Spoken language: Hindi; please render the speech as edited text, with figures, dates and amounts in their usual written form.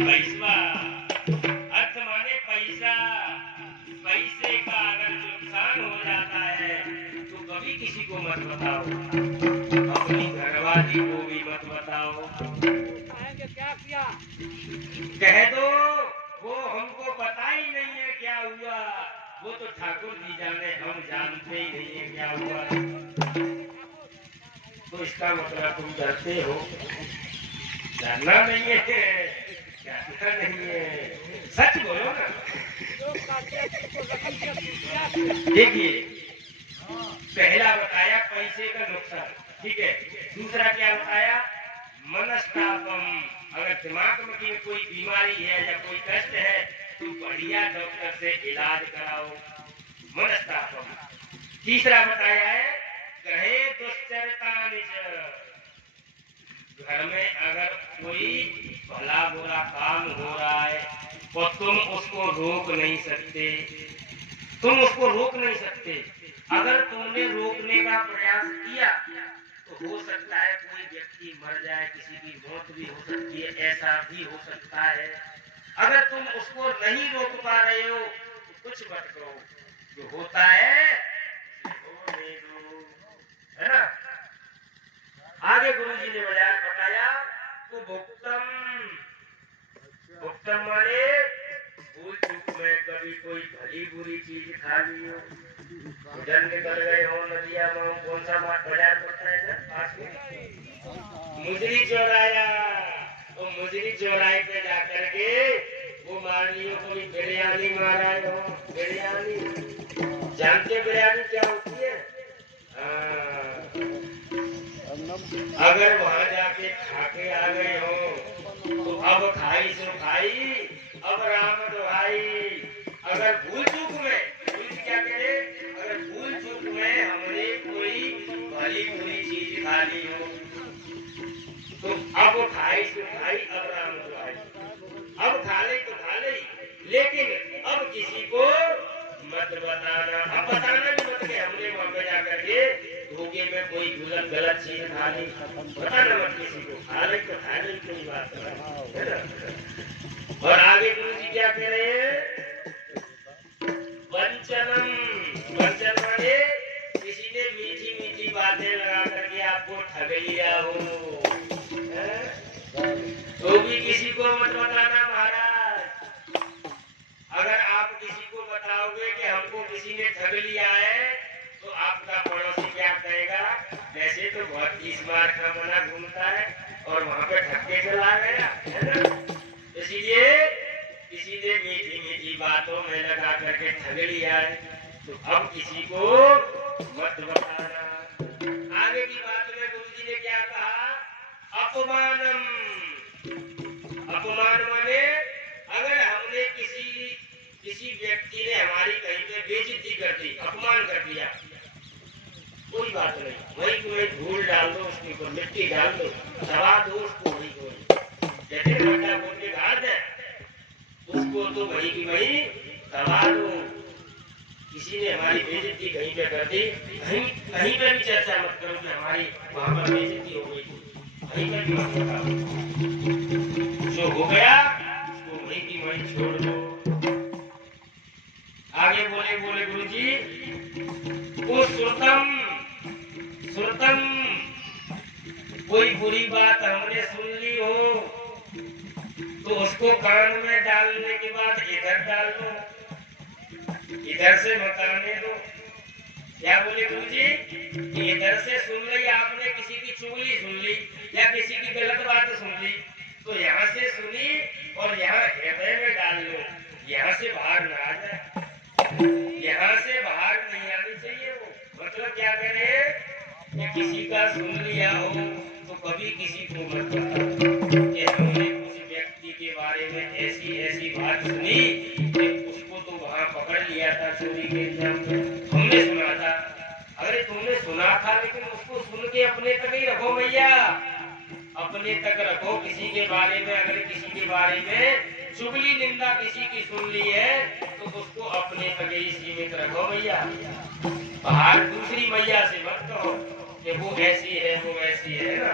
पैसा अर्थ माने पैसा। पैसे का अगर नुकसान हो जाता है तो कभी किसी को मत बताओ, अपनी घरवाली को भी मत बताओ। क्या किया कह दो वो हमको पता ही नहीं है क्या हुआ, वो तो ठाकुर जी जाने, हम जानते ही नहीं है क्या हुआ। तो इसका मतलब तुम डरते हो, डरना नहीं है, डरना नहीं है, सच बोलो ना। देखिए पहला बताया पैसे का नुकसान, ठीक है। दूसरा क्या बताया, मनस्तापम। अगर दिमाग में कोई बीमारी है या कोई कष्ट है तो बढ़िया डॉक्टर से इलाज कराओ, मनस्तापम। तीसरा बताया है कहे दुश्चरता निज। घर में अगर कोई भला बुरा काम हो रहा है और तुम उसको रोक नहीं सकते, तुम उसको रोक नहीं सकते। अगर तुमने रोकने का प्रयास किया तो हो सकता है कोई व्यक्ति मर जाए, किसी की मौत भी हो सकती है, ऐसा भी हो सकता है। अगर तुम उसको नहीं रोक पा रहे हो तो कुछ मत करो, जो होता है होने दो, है ना। आगे गुरुजी ने बताया तो भुक्तम। भुक्तम माने भूल चूक में कभी कोई भली बुरी चीज खा ली हो, उधर निकल गए हो नदिया में, कौन सा बाजार पड़ता है पास में, मुजरी चौराया, तो मुजरी चौराहे पे जाकर के वो मान लियो कोई बिरयानी मारा हो। बिरयानी जानते बिरयानी क्या होती है? अगर वहां जाके खा के आ गए हो तो अब खाई सो खाई, अब राम दुहाई। अगर भूल चूक में, क्या करे, अगर भूल चूक में हमने कोई भली बुरी चीज खा ली हो तो अब खाई सो खाई, अब राम दुहाई। अब खा ले तो खा ले, लेकिन अब किसी को मत बताना। अब बताना भी मत कि हमने वहां पे जाकर के धोखे में कोई गलत चीज खा ली, बताना मत किसी को। खा ले तो खा ले, कोई बात है ना। और आगे गुरु जी क्या कह रहे हैं, वंचनम। वंचन माने किसी ने मीठी मीठी बातें लगा करके आपको ठग लिया हो, तो भी किसी को मत बताना महाराज। अगर आप किसी को बताओगे कि हमको किसी ने ठग लिया है तो आपका पड़ोसी क्या कहेगा, वैसे तो बहुत स्मार्ट का बना घूमता है और वहां पे ठग के चला गया, है ना। इसीलिए किसी ने मीठी मीठी बातों में लगा करके ठग लिया है तो अब किसी को मत बताना। आगे की बात में गुरुजी ने क्या कहा, अपमानम। अपमान माने अगर हमने किसी व्यक्ति ने हमारी कहीं पे बेइज्जती कर दी, अपमान कर दिया, कोई बात नहीं, वही कोई धूल डाल दो उसके ऊपर, मिट्टी डाल दो, दबा दो उसको, वही कोई जैसे गड्ढा बोल के घाट है उसको तो वही की वही दबा दो। किसी ने हमारी बेइज्जती कहीं पे कर दी, कहीं पे भी चर्चा मत करो कि हमारी वहां पर बेइज्जती हो गई, कहीं पे भी मत बताओ। जो हो गया उसको वही की वही छोड़ दो। आगे बोले गुरुजी, वो श्रुतम। श्रुतम कोई बुरी बात हमने सुन ली हो तो उसको कान में डालने के बाद इधर डाल दो, इधर से मत आने दो। क्या बोले गुरुजी, इधर से सुन ली आपने, किसी की चुगली सुन ली या किसी की गलत बात सुन ली तो यहाँ से सुनी और यहाँ हृदय में डाल लो, यहाँ से बाहर ना आ जाए, यहाँ से बाहर नहीं आनी चाहिए वो। मतलब क्या करे कि किसी का सुन लिया हो तो कभी किसी को मत बताओ कि हमने उस व्यक्ति के बारे में ऐसी ऐसी बात सुनी कि उसको तो वहाँ पकड़ लिया था चोरी के इल्जाम में, हमने सुना था। अरे तुमने सुना था लेकिन उसको सुन के अपने तक ही रखो भैया, अपने तक रखो। किसी के बारे में, अगर किसी के बारे में चुगली निंदा किसी की सुन ली है तो उसको अपने तक ही सीमित रखो भैया। बाहर दूसरी मैया से मत कहो कि वो ऐसी है वो ऐसी है ना।